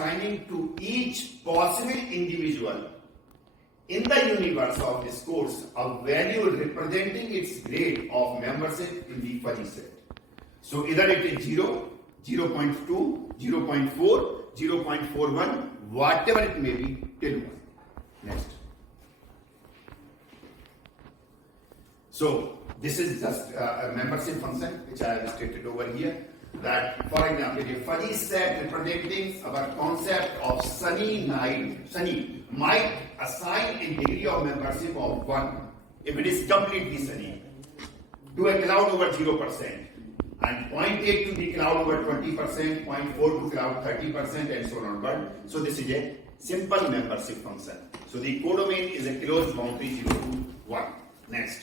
assigning to each possible individual in the universe of this course a value representing its grade of membership in the fuzzy set. So either it is 0, 0.2, 0.4, 0.41, whatever it may be, till 1. Next. So this is just a membership function which I have stated over here. That, for example, a fuzzy set representing our concept of sunny might assign a degree of membership of 1 if it is completely sunny to a cloud over 0%, and 0.8 to the cloud over 20%, 0.4 to cloud 30%, and so on onward. So this is a simple membership function. So the codomain is a closed boundary 0 to 1. Next.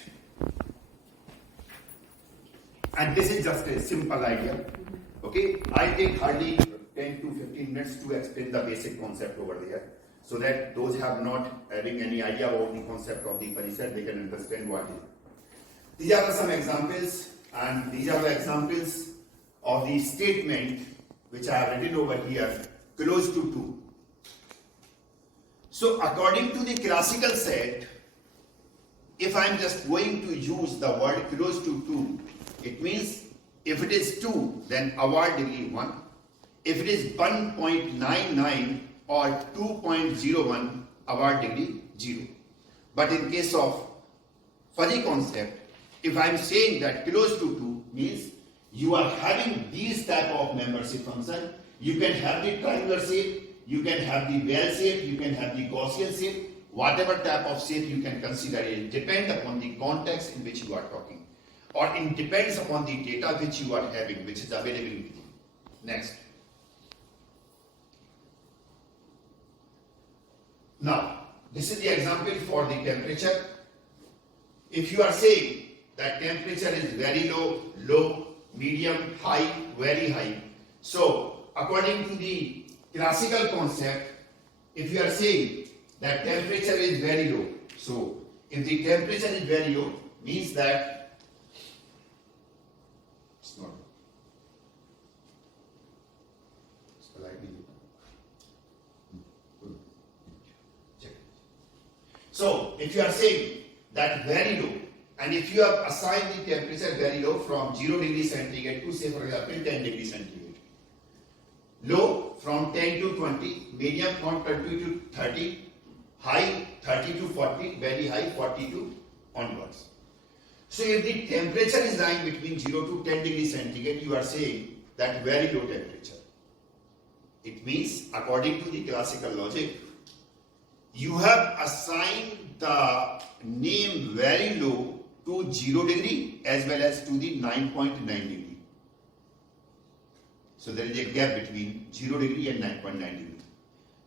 And this is just a simple idea. Okay, I take hardly 10 to 15 minutes to explain the basic concept over there, so that those who have not having any idea about the concept of the fuzzy set, they can understand what it is. These are some examples, and these are the examples of the statement which I have written over here, close to 2. So according to the classical set, if I am just going to use the word close to 2, it means if it is 2, then award degree 1. If it is 1.99 or 2.01, award degree 0. But in case of fuzzy concept, if I am saying that close to 2 means you are having these type of membership function, you can have the triangular shape, you can have the well shape, you can have the Gaussian shape, whatever type of shape you can consider. It depends upon the context in which you are talking, or it depends upon the data which you are having, which is available with you. Next. Now, this is the example for the temperature. If you are saying that temperature is very low, low, medium, high, very high. So, according to the classical concept, if you are saying that temperature is very low, so if the temperature is very low, means that it's not. So, if you are saying that very low, and if you have assigned the temperature very low from 0 degree centigrade to, say for example, 10 degree centigrade, low from 10 to 20, medium from 20 to 30, high 30 to 40, very high 40 to onwards. So if the temperature is lying between 0 to 10 degree centigrade, you are saying that very low temperature. It means, according to the classical logic, you have assigned the name very low to 0 degree as well as to the 9.9 degree. So there is a gap between 0 degree and 9.9 degree.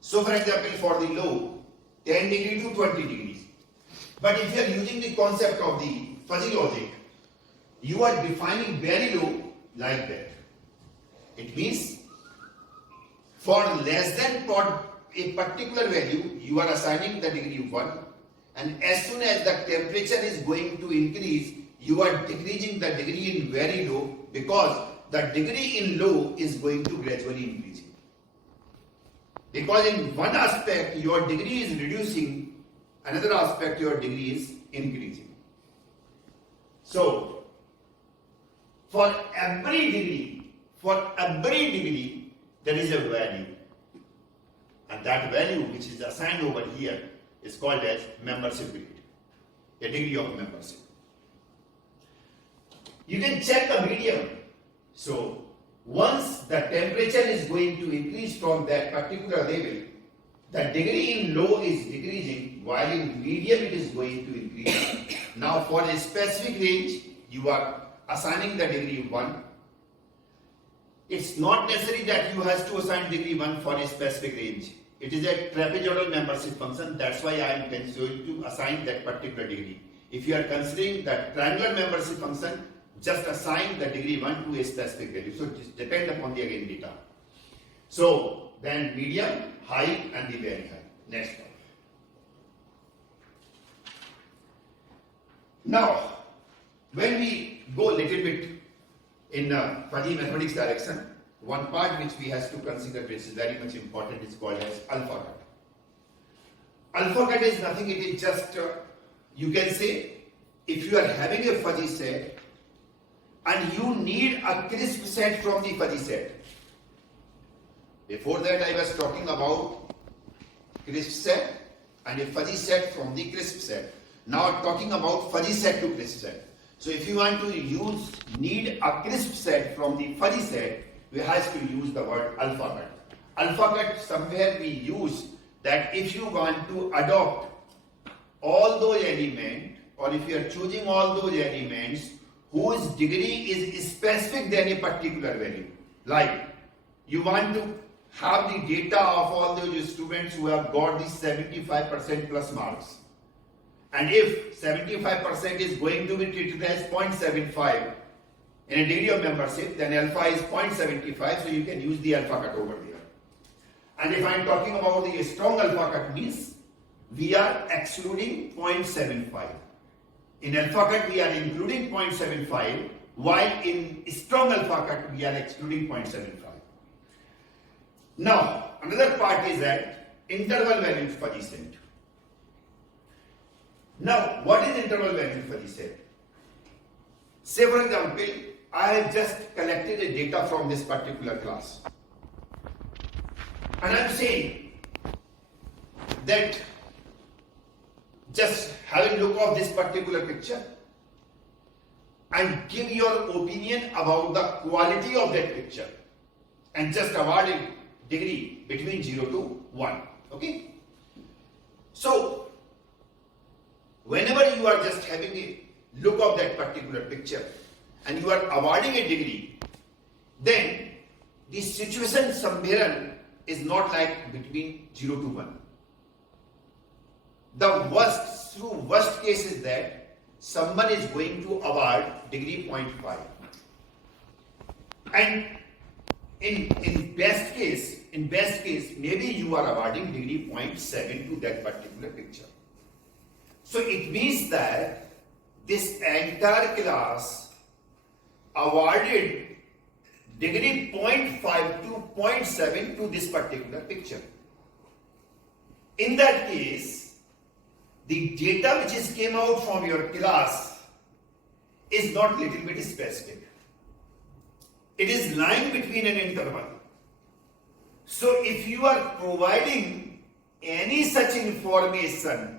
So for example, for the low, 10 degree to 20 degrees. But if you are using the concept of the fuzzy logic, you are defining very low like that. It means for less than a particular value, you are assigning the degree 1, and as soon as the temperature is going to increase, you are decreasing the degree in very low, because the degree in low is going to gradually increase. Because in one aspect your degree is reducing, another aspect your degree is increasing. So for every degree there is a value, and that value which is assigned over here is called as membership grade, a degree of membership. You can check the medium. So once the temperature is going to increase from that particular level, the degree in low is decreasing, while in medium it is going to increase. Now for a specific range, you are assigning the degree 1. It's not necessary that you have to assign degree 1 for a specific range. It is a trapezoidal membership function. That's why I am going to assign that particular degree. If you are considering the triangular membership function, just assign the degree 1 to a specific value. So it depends upon the again data. So then medium, high, and the very high. Next one. Now, when we go a little bit in fuzzy mathematics direction, one part which we have to consider, which is very much important, is called as alpha cut. Alpha cut is nothing, it is just, you can say, if you are having a fuzzy set and you need a crisp set from the fuzzy set. Before that I was talking about crisp set and a fuzzy set from the crisp set. Now I'm talking about fuzzy set to crisp set. So if you want to need a crisp set from the fuzzy set, we have to use the word alpha cut. Alpha cut, somewhere we use that if you want to adopt all those elements, or if you are choosing all those elements whose degree is specific than a particular value. Like you want to have the data of all those students who have got the 75% plus marks. And if 75% is going to be treated as 0.75 in a degree of membership, then alpha is 0.75, so you can use the alpha cut over there. And if I am talking about the strong alpha cut, means we are excluding 0.75. In alpha cut, we are including 0.75, while in strong alpha cut, we are excluding 0.75. Now, another part is that interval valued fuzzy set. Now, what is interval valued fuzzy set? Say for example, I have just collected a data from this particular class. And I am saying that just have a look of this particular picture and give your opinion about the quality of that picture and just award a degree between 0 to 1. Okay? So, whenever you are just having a look of that particular picture and you are awarding a degree, then the situation somewhere is not like between 0 to 1. The worst case is that someone is going to award degree 0.5. And in best case, maybe you are awarding degree 0.7 to that particular picture. So it means that this entire class awarded degree 0.5 to 0.7 to this particular picture. In that case, the data which came out from your class is not little bit specific. It is lying between an interval. So if you are providing any such information,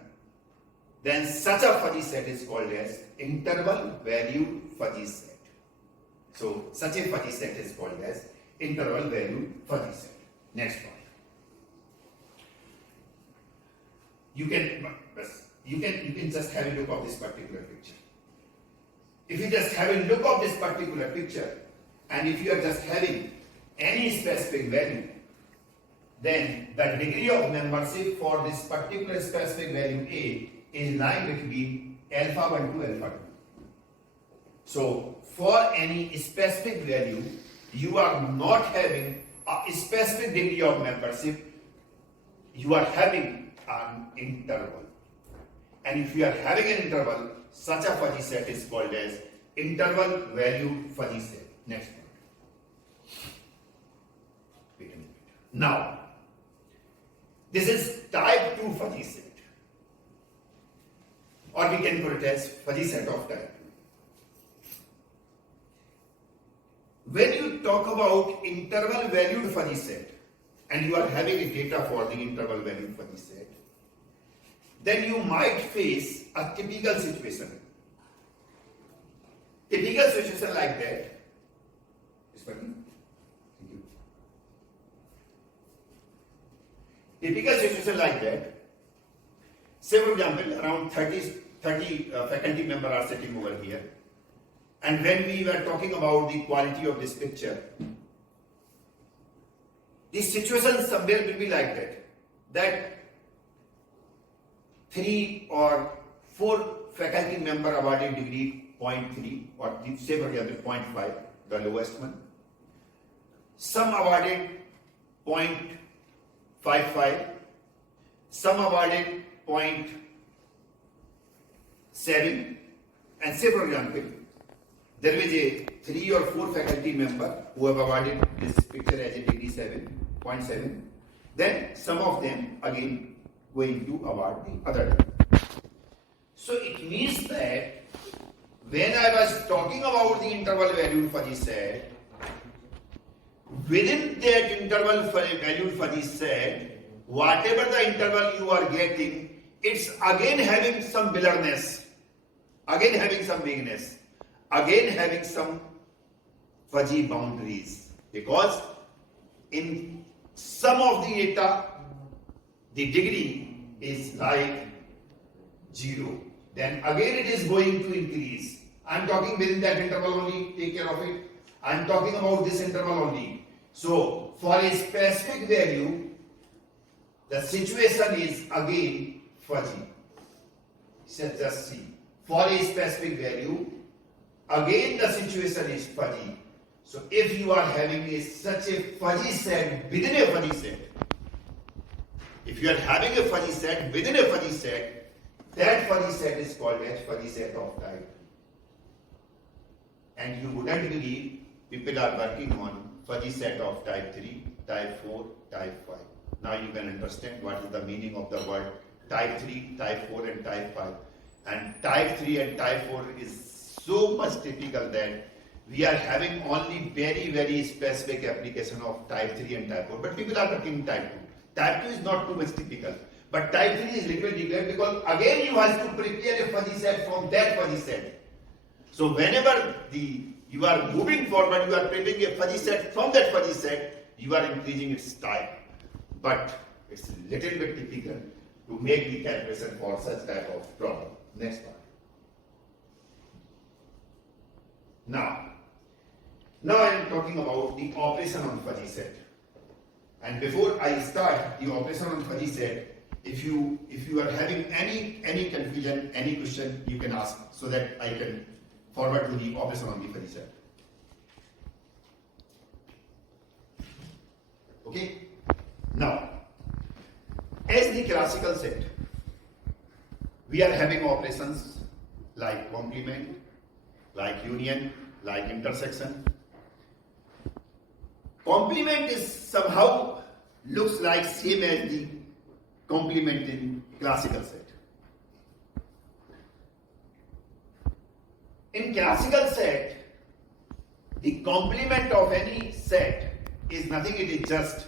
then such a fuzzy set is called as interval value fuzzy set. So such a fuzzy set is called as interval value fuzzy set. Next one. You can just have a look of this particular picture. If you just have a look of this particular picture, and if you are just having any specific value, then the degree of membership for this particular specific value A is lying between alpha 1 to alpha 2. So for any specific value, you are not having a specific degree of membership, you are having an interval. And if you are having an interval, such a fuzzy set is called as interval value fuzzy set. Next one. Wait a minute. Now, this is type 2 fuzzy set. Or we can put it as fuzzy set of type 2. When you talk about interval valued fuzzy set, and you are having a data for the interval valued fuzzy set, then you might face a typical situation. Typical situation like that. Is working? Thank you. Typical situation like that. Say for example, around 30 faculty members are sitting over here. And when we were talking about the quality of this picture, the situation somewhere will be like that 3 or 4 faculty member awarded degree 0.3 or say for example 0.5, the lowest one. Some awarded 0.55, some awarded 0.7, and say for example there is a 3 or 4 faculty member who have awarded this picture as a degree 7.7. Then some of them again going to award the other. So it means that when I was talking about the interval valued fuzzy set, within that interval valued fuzzy set, whatever the interval you are getting, it's again having some blurriness, again having some vagueness, again having some fuzzy boundaries, because in some of the data the degree is like 0, then again it is going to increase. I am talking within that interval only, take care of it. I am talking about this interval only. So for a specific value, the situation is again fuzzy. So just see, for a specific value, again the situation is fuzzy. So if you are having such a fuzzy set within a fuzzy set, if you are having a fuzzy set within a fuzzy set, that fuzzy set is called as fuzzy set of type 3. And you wouldn't believe people are working on fuzzy set of type 3, type 4, type 5. Now you can understand what is the meaning of the word type 3, type 4 and type 5. And type 3 and type 4 is so much typical that we are having only very specific application of type 3 and type 4. But people are working type 2. Type 2 is not too much typical. But type 3 is little difficult because again you have to prepare a fuzzy set from that fuzzy set. So whenever you are moving forward, you are preparing a fuzzy set from that fuzzy set, you are increasing its time. But it's a little bit difficult to make the calculation for such type of problem. Next part. Now I am talking about the operation on fuzzy set. And before I start the operation on fuzzy set, if you are having any confusion, any question, you can ask so that I can forward to the operation on the fuzzy set. Okay? Now, as the classical set, we are having operations like complement, like union, like intersection. Complement is somehow looks like same as the complement in classical set. In classical set, the complement of any set is nothing, it is just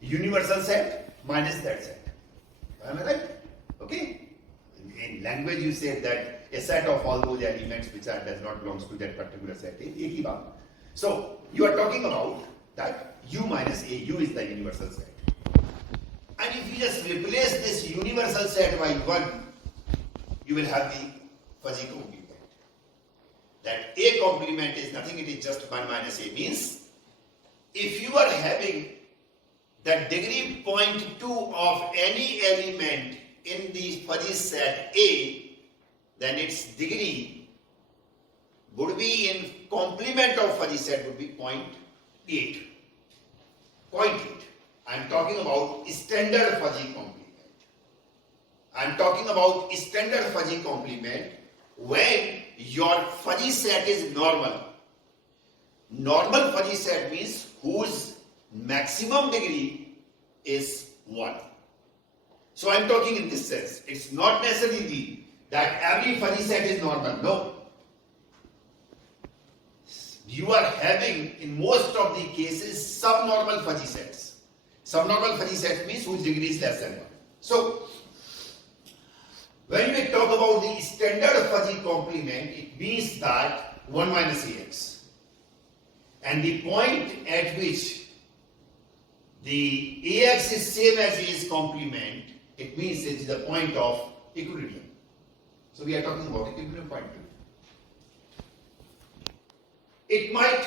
universal set minus that set. Am I right? Okay? In language you say that a set of all those elements which does not belong to that particular set is एक ही बात. So you are talking about that u minus a, u is the universal set. And if you just replace this universal set by 1, you will have the fuzzy complement. That a complement is nothing, it is just 1 minus a, means if you are having the degree 0.2 of any element in the fuzzy set A, then its degree would be in complement of fuzzy set would be 0.8. 0.8. I am talking about standard fuzzy complement. I am talking about standard fuzzy complement when your fuzzy set is normal. Normal fuzzy set means whose maximum degree is 1. So I am talking in this sense. It's not necessarily that every fuzzy set is normal. No. You are having, in most of the cases, subnormal fuzzy sets. Subnormal fuzzy set means whose degree is less than 1. So, when we talk about the standard fuzzy complement, it means that 1 minus ax. And the point at which the ax is same as a's complement, it means it is the point of equilibrium. So we are talking about equilibrium point. It might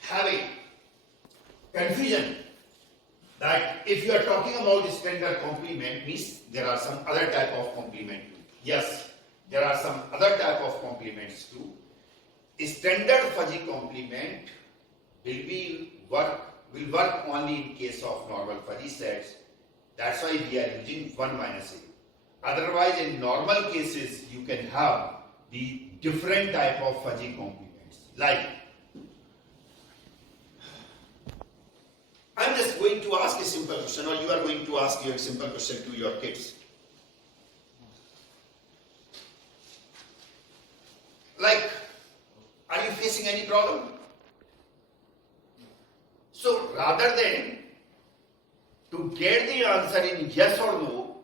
have a confusion that if you are talking about standard complement, means there are some other type of complement too. Yes, there are some other type of complements too. Standard fuzzy complement will work only in case of normal fuzzy sets. That's why we are using 1 minus a. Otherwise, in normal cases, you can have the different type of fuzzy complements. Like, I'm just going to ask a simple question, or you are going to ask your simple question to your kids. Like, are you facing any problem? So rather than to get the answer in yes or no,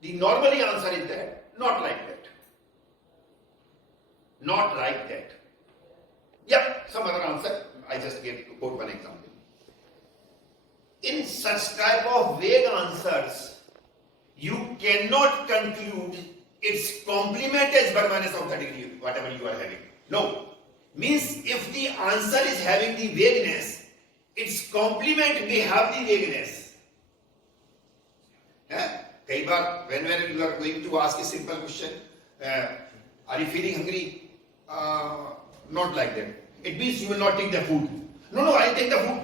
the normally answer is that, not like that. Not like that. Yeah, some other answer. I just gave to quote one example. In such type of vague answers, you cannot conclude its complement is 1 minus of the degree, whatever you are having. No. Means if the answer is having the vagueness, its complement may have the vagueness. कई बार whenever you are going to ask a simple question, are you feeling hungry? Not like that. It means you will not take the food. No, I'll take the food.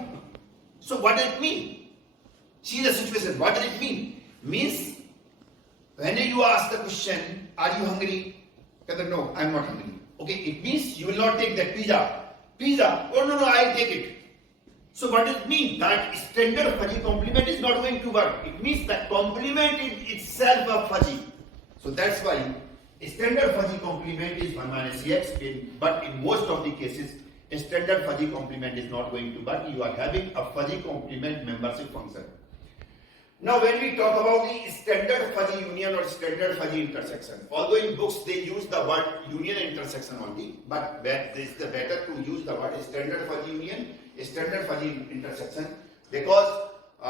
So what does it mean? See the situation. What does it mean? Means when you ask the question, are you hungry? No, I'm not hungry. Okay, it means you will not take that pizza. Pizza. Oh no, I'll take it. So what does it mean? That standard fuzzy complement is not going to work. It means that complement is itself a fuzzy. So that's why a standard fuzzy complement is 1 minus x, but in most of the cases, a standard fuzzy complement is not going to work. You are having a fuzzy complement membership function. Now when we talk about the standard fuzzy union or standard fuzzy intersection, although in books they use the word union and intersection only, but it's better to use the word standard fuzzy union, standard fuzzy intersection, because